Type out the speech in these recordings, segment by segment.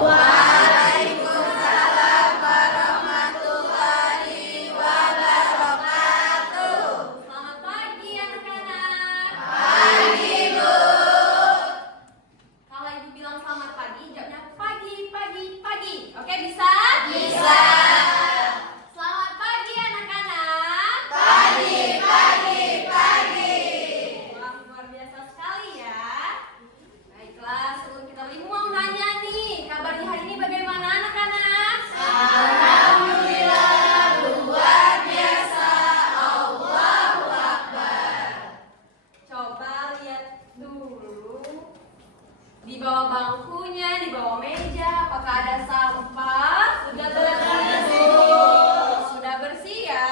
Waalaikumsalam warahmatullahi wabarakatuh. Selamat pagi anak-anak. Pagi, Bu. Kalau ibu bilang selamat pagi, jawabnya pagi, pagi, pagi. Oke, bisa? Bisa. Selamat pagi anak-anak. Pagi, pagi, pagi. Wah, luar biasa sekali ya. Baiklah, sebelum kita mulai mau nanya nih, kabarnya hari ini bagaimana anak-anak? Alhamdulillah, luar biasa. Allahu Akbar. Coba lihat dulu di bawah bangkunya, di bawah meja, apakah ada sampah? Sudah bersih? Sudah bersih ya?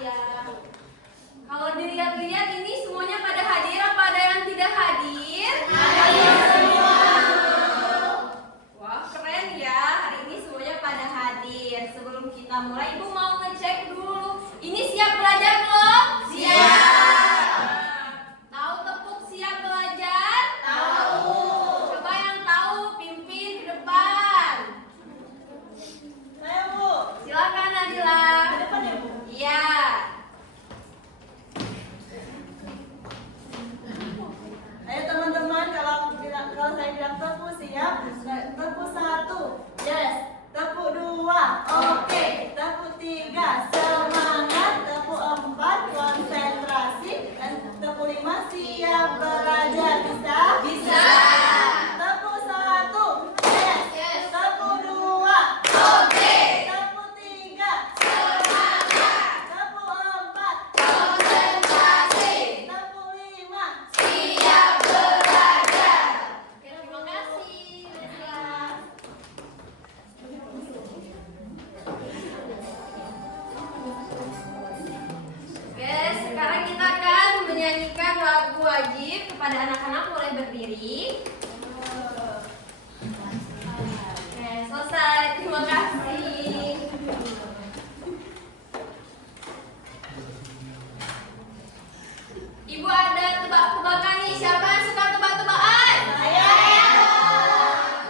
Iya. Kalau dilihat-lihat ini semuanya pada hadir apa ada yang tidak hadir? Hadir semua. Wah, keren ya. Hari ini semuanya pada hadir. Sebelum kita mulai, Ibu mau ngecek dulu. Ini siap belajar belum? Siap. Tahu tepuk siap belajar? Tahu. Coba yang tahu pimpin ke depan. Saya Bu, Silakan Nadila. ke depan ya Bu. Iya. Ayo teman-teman, kalau saya bilang tepuk siap, tepuk 1, yes. Tepuk 2, oke. Tepuk 3, semangat. Tepuk 4, konsentrasi. Dan tepuk 5, siap belajar. Bisa? Bisa. Tepuk 1, yes. Tepuk 2, Oke. tepuk 3, Semangat. tepuk 4, Konsentrasi. tepuk 5. Siap belajar. Oke, terima kasih. Nadila. Oke, sekarang kita akan menyanyikan lagu wajib kepada anak-anak, mulai berdiri. Oke, selesai. Terima kasih. Ibu ada tebak-tebakan nih. Siapa yang suka tebak-tebakan? Saya.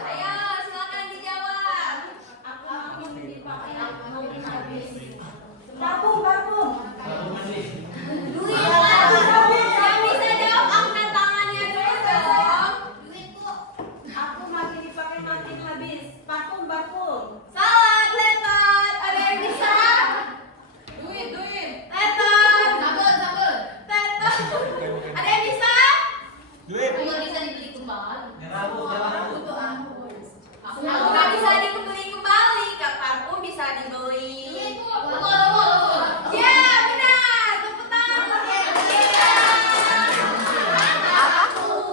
Ayo, silakan dijawab. Parfum. Duit, yang bisa jawab angkat tangannya dulu dong. Aku makin dipakai makin habis. Parfum. Salah, Tetot. Ada yang bisa? Duit. Tetot. Tetot. Ada yang bisa? Duit. Aku nggak bisa dibeli kembali. Kak parfum bisa dibeli. Ya, benar. Tepuk tangan.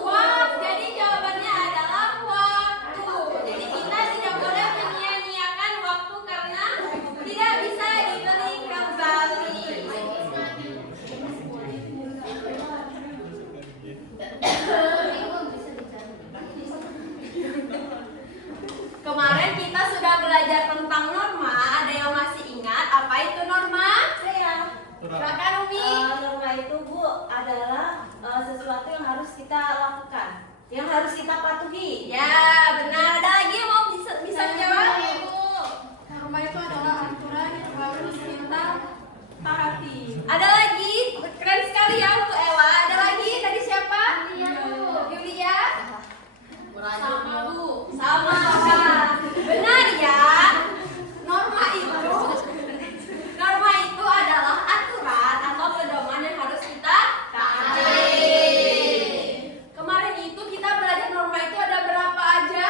Wah, jadi jawabannya adalah waktu. Jadi kita tidak boleh menyia-nyiakan waktu karena tidak bisa dibeli kembali. Kemarin kita sudah belajar tentang norma. Ada yang masih ingat apa itu norma? Saya. Silakan Umi. Norma itu Bu adalah sesuatu yang harus kita lakukan, yang harus kita patuhi. Ya, benar. Ada lagi yang mau bisa jawab? Norma itu adalah aturan yang harus kita taati. Ada lagi? Keren sekali ya untuk Ella. Ada lagi? Tadi siapa? Yulia. Sama Bu. Sama. Benar ya. Norma itu adalah aturan atau pedoman yang harus kita taati. Kemarin itu kita belajar norma itu ada berapa aja?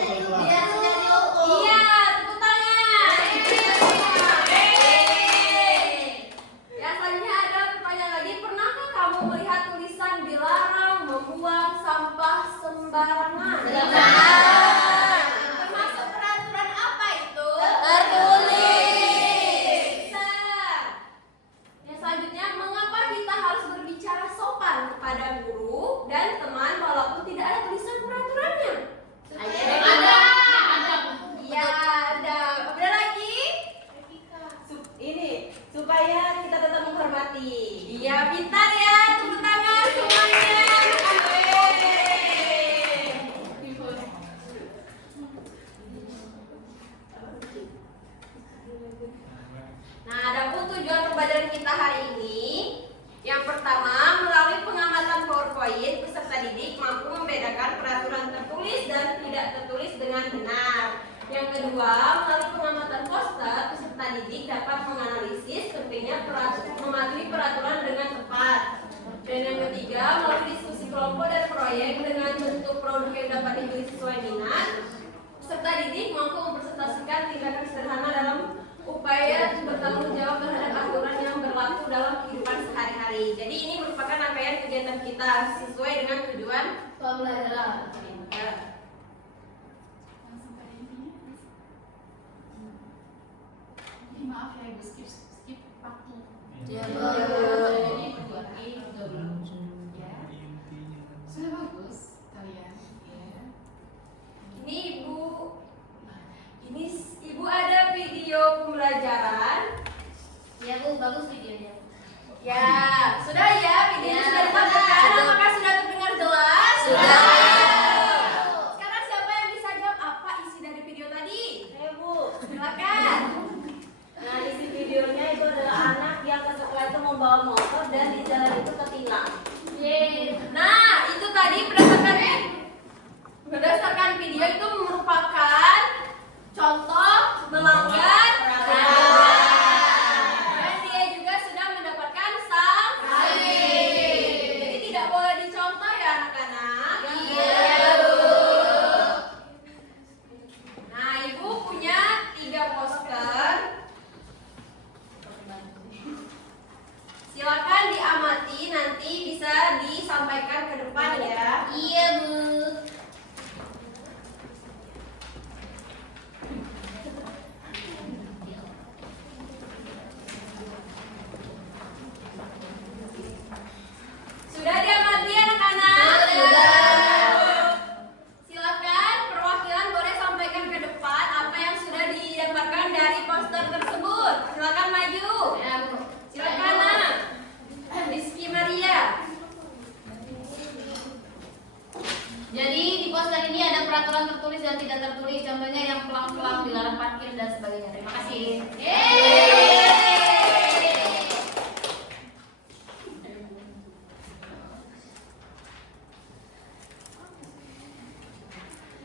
Biar sudah dihukum. Iya, tepuk tangan. Ya, selanjutnya ada pertanyaan lagi. Pernahkah kamu melihat tulisan dilarang membuang sampah sembarangan? Termasuk peraturan apa itu? Pintar. Yang selanjutnya, mengapa kita harus berbicara sopan kepada guru dan teman walaupun tidak ada tulisan peraturannya? Ada. Iya, ada. Ada lagi? Ini supaya kita tetap menghormati. Iya, pintar ya. Tepuk tangan semuanya. Nah, adapun tujuan pembelajaran kita hari ini, yang pertama, melalui pengamatan PowerPoint, peserta didik mampu membedakan peraturan tertulis dan tidak tertulis dengan benar. Yang kedua, melalui pengamatan poster, peserta didik dapat menganalisis pentingnya mematuhi peraturan dengan tepat. Dan yang ketiga, melalui diskusi kelompok dan proyek dengan bentuk produk yang dapat dipilih sesuai minat, peserta didik mampu mempresentasikan tindakan sederhana dalam upaya bertanggung jawab terhadap aturan yang berlaku dalam kehidupan sehari-hari. Jadi ini merupakan rangkaian kegiatan kita sesuai dengan tujuan Pembelajaran. Langsung pada intinya. Ini maaf ya ibu skip waktu. Ya, Jadi berdua ya. Sudah bagus kalian. Ya. ini ibu ada video pembelajaran. Ya Bu, bagus videonya. Ya, sudah ya videonya Ya, sudah sudah. ditampilkan. Apakah sudah terdengar jelas? Sudah. Sekarang siapa yang bisa jawab apa isi dari video tadi? Ayo Bu. Silakan. Nah, isi videonya itu adalah anak yang ke sekolah itu membawa motor dan di jalan itu tertilang. Nah, itu tadi berdasarkan video itu merupakan contoh melanggar peraturan. Dan dia juga sudah mendapatkan sanksi. Jadi tidak boleh dicontoh ya anak-anak. Iya, Bu. Nah, ibu punya 3 poster. Silakan diamati, nanti bisa disampaikan ke depan ya. Iya, Bu. Sudah diamati anak-anak? Sudah. Silakan perwakilan boleh sampaikan ke depan apa yang sudah digambarkan dari poster tersebut. Silakan maju. Ya, Bu. Silakan Nak. Rizky Maria. Jadi di poster ini ada peraturan tertulis dan tidak tertulis. Contohnya yang pelang-pelang dilarang parkir dan sebagainya. Terima kasih.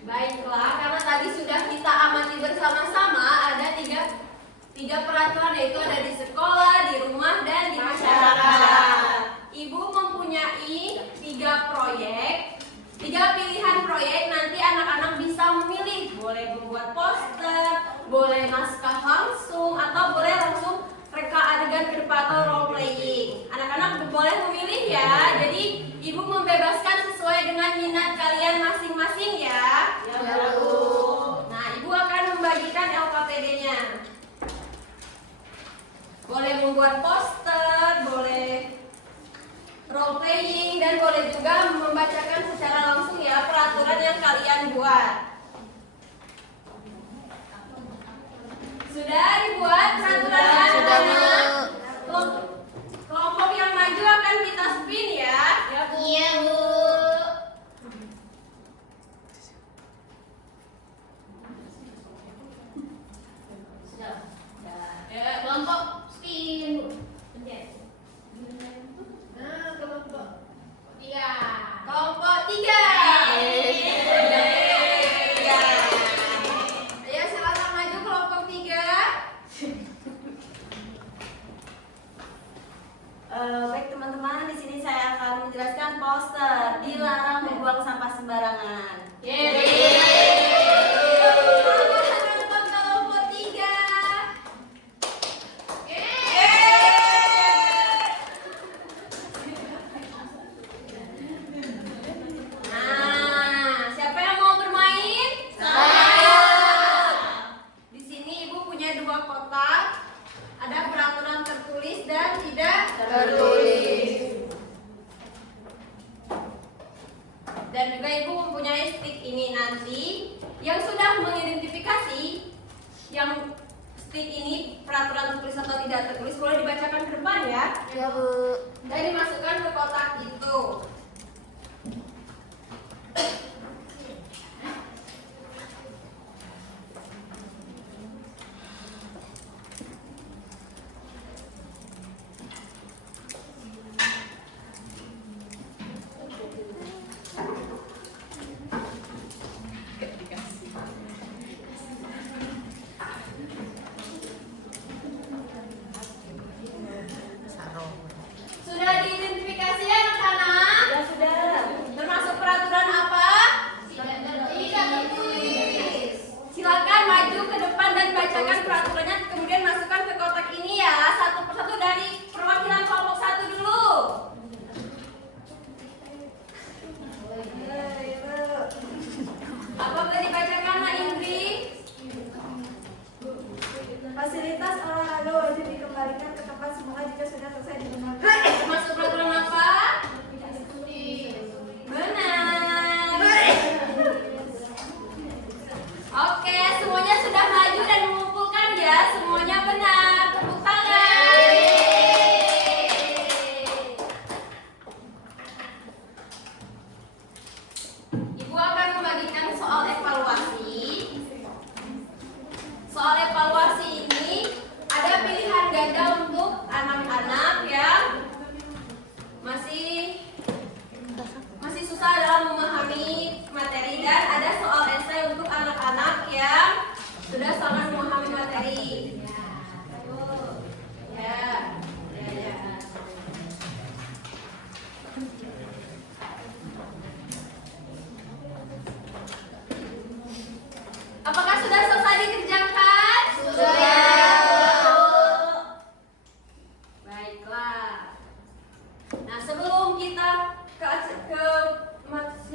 Baiklah, karena tadi sudah kita amati bersama-sama ada tiga peraturan, yaitu ada di sekolah, di rumah, dan di masyarakat. Ibu mempunyai 3 proyek, 3 pilihan proyek. Nanti anak-anak bisa memilih, boleh membuat poster, boleh naskah langsung, atau boleh langsung reka adegan ke depan atau role playing. Anak-anak boleh memilih ya. Jadi ibu membebaskan sesuai dengan minat kalian masing-masing ya. Ya Bu. Nah, ibu akan membagikan LKPD-nya. Boleh membuat poster, boleh role playing, dan boleh juga membacakan secara langsung ya peraturan yang kalian buat. Sudah dibuat peraturannya? Sudah, Bu. Kelompok yang maju akan kita spin ya. Iya, Bu. Sudah. Ya, kelompok spin, Bu. Nah, kelompok 3. Kelompok 3. Fasilitas olahraga wajib dikembalikan ke tempat semula jika sudah selesai digunakan. Masuk peraturan apa? Benar. Oke, semuanya sudah maju dan mengumpulkan ya. Semuanya benar. Tepuk tangan. Ibu akan membagikan soal evaluasi. Soal evaluasi ini ada pilihan ganda untuk anak-anak yang masih susah dalam memahami materi, dan ada soal esai untuk anak-anak yang sudah sangat memahami materi. Ya. Apakah sudah selesai dikerjakan? Baiklah. Nah, sebelum kita ke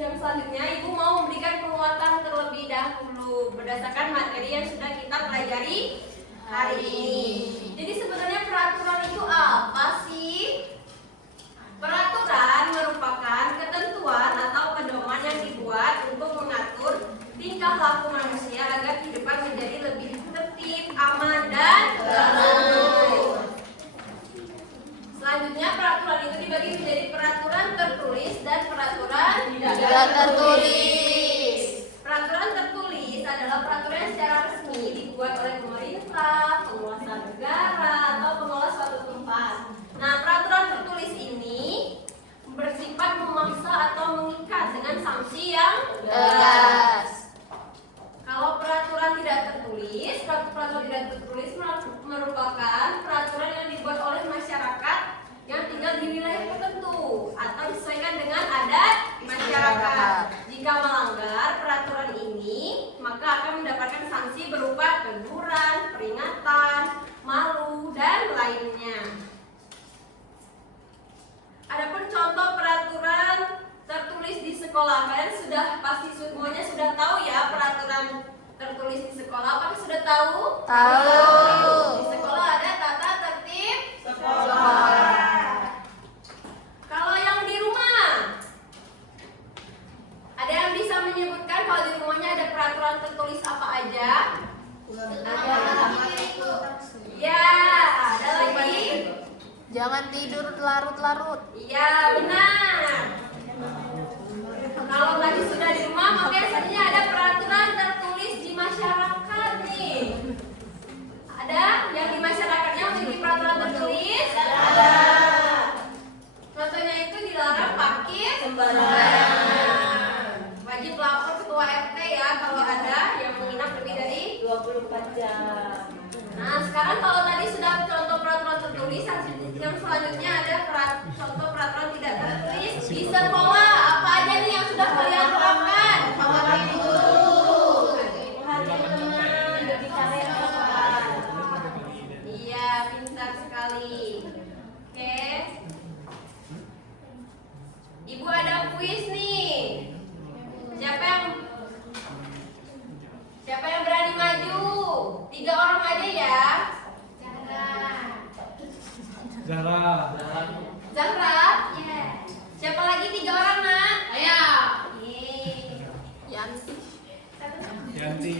yang selanjutnya, Ibu mau memberikan penguatan terlebih dahulu berdasarkan materi yang sudah kita pelajari hari ini. Jadi sebenarnya peraturan itu apa sih? Peraturan merupakan ketentuan atau pedoman yang dibuat untuk mengatur tingkah laku manusia agar kehidupan menjadi lebih tertib, aman, dan teratur. Selanjutnya, peraturan itu dibagi menjadi peraturan tertulis dan peraturan tidak tertulis. Peraturan tertulis adalah peraturan secara resmi dibuat oleh pemerintah, penguasa negara, atau pengelola suatu tempat. Nah, peraturan tertulis ini bersifat memaksa atau mengikat dengan sanksi yang jelas. Kalau peraturan tidak tertulis, peraturan tidak tertulis merupakan peraturan yang dibuat oleh masyarakat yang tinggal di wilayah tertentu atau disesuaikan dengan adat masyarakat. Jika melanggar peraturan ini, maka akan mendapatkan sanksi berupa teguran, peringatan, malu, dan lainnya. Adapun contoh peraturan tertulis di sekolah, kalian sudah pasti semuanya sudah tahu ya peraturan tertulis di sekolah. Apakah sudah tahu? Tahu. Di sekolah ada tata tertib Sekolah. Kalau yang di rumah, ada yang bisa menyebutkan kalau di rumahnya ada peraturan tertulis apa aja? Ya, ada lagi? Jangan tidur larut-larut. Iya, benar. Kalau tadi sudah di rumah, maka biasanya ada peraturan tertulis di masyarakat nih. Ada yang di masyarakatnya memiliki peraturan tertulis? Ada. Contohnya itu dilarang parkir sembarangan. Wajib lapor ketua RT ya kalau ada yang menginap lebih dari 24 jam. Nah, sekarang kalau tadi sudah contoh peraturan tertulis, yang selanjutnya ada contoh peraturan tidak tertulis di sekolah. Apa aja nih yang sudah kalian terapkan? Iya, pintar sekali. Oke. Ibu ada kuis nih. Siapa yang berani maju? 3 orang aja ya. Zahra. Zahra? Iya. Siapa lagi 3 orang, Nak? Ayo. Yanti. Yanti.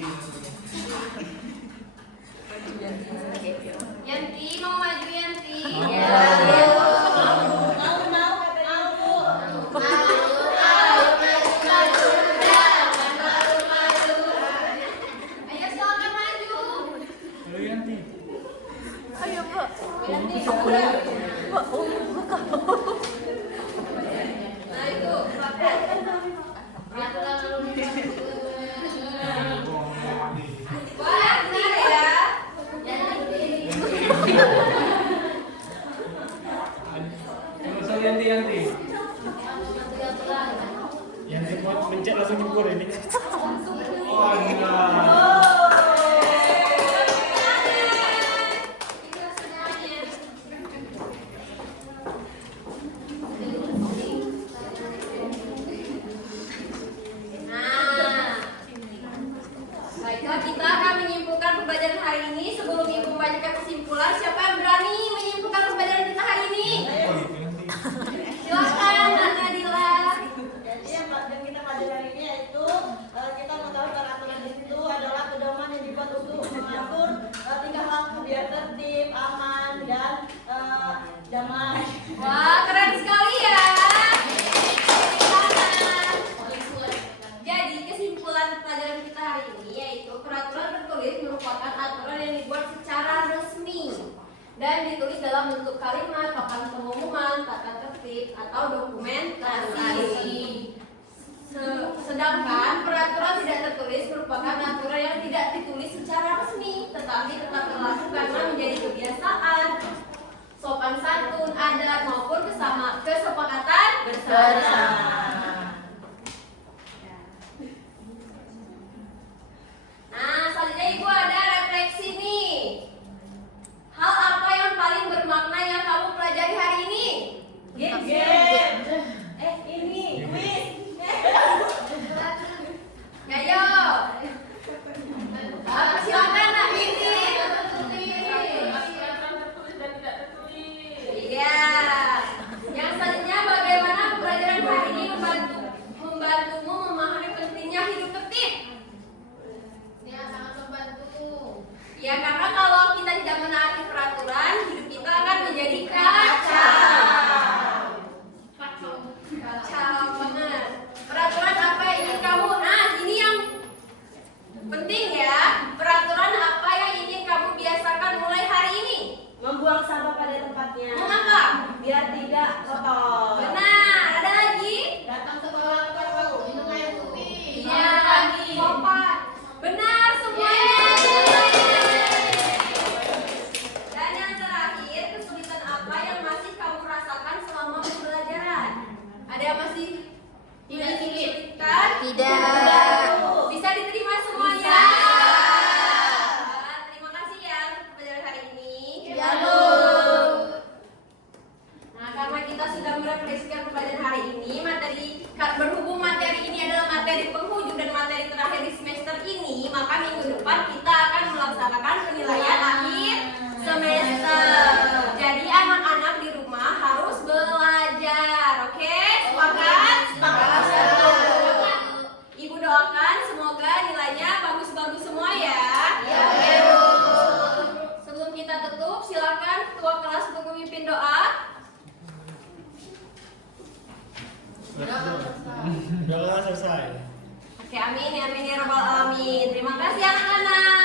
Yanti mau maju Yanti? Iya. Mau katanya mau. Ayo silakan maju. Halo Yanti. Ayo, Mbak. Yanti. Mbak, buka. Nah itu, silakan. Wah, benar ya. Halo Yanti. Yanti mau mencet langsung nyukur ini. Oh, enggak. Kita akan menyimpulkan pembelajaran hari ini. Sebelum Ibu membacakan kesimpulan, siapa yang berani menyimpulkan pembelajaran kita hari ini? Silakan, Nana Dila. Jadi yang kita pelajari hari ini yaitu kita mengetahui peraturan itu adalah pedoman yang dibuat untuk mengatur tingkah laku biar tertib, aman dan damai. Wah, keren sekali ya. Jadi kesimpulan pelajaran kita hari ini yaitu peraturan tertulis merupakan aturan yang dibuat secara resmi dan ditulis dalam bentuk kalimat, papan pengumuman, tata tertib atau dokumentasi. Sedangkan peraturan tidak tertulis merupakan aturan yang tidak ditulis secara resmi tetapi tetap berlaku karena menjadi kebiasaan, sopan santun, adat maupun kesepakatan bersama. Nah, selanjutnya Ibu ada refleksi nih. Hal apa yang paling bermakna yang kamu pelajari hari ini? Game. Ini quiz. Ayo. Silakan Nak Ini. Iya. Yang selanjutnya bagaimana pelajaran hari ini membantumu memahami pentingnya hidup tertib? Ya, sangat membantu. Ya, karena kalau kita tidak menaati peraturan, hidup kita akan menjadi kacau. Kacau banget. Peraturan apa yang ingin kamu? Nah, ini yang penting ya. Peraturan apa yang ingin kamu biasakan mulai hari ini? Membuang sampah pada tempatnya. Mengapa? Biar tidak kotor. Benar. Ada lagi? Datang sekolah tepat waktu, minum air putih. Iya, sopan. Benar semuanya. Dan yang terakhir, kesulitan apa yang masih kamu rasakan selama pembelajaran? Ada yang masih kesulitan? Tidak. Bisa diterima semuanya? Terima kasih ya untuk pembelajaran hari ini. Nah, karena kita sudah merefleksikan pembelajaran hari ini, berhubung materi ini adalah materi penghujung dan materi terakhir di semester ini, maka minggu depan kita akan melaksanakan penilaian akhir semester. Jadi anak-anak di rumah harus belajar, oke? Sepakat? Sepakat. Ibu doakan semoga nilainya bagus-bagus semua ya. Sebelum kita tutup, silakan ketua kelas untuk memimpin doa. Udah selesai. Oke, amin ya rabbal alamin. Terima kasih anak-anak.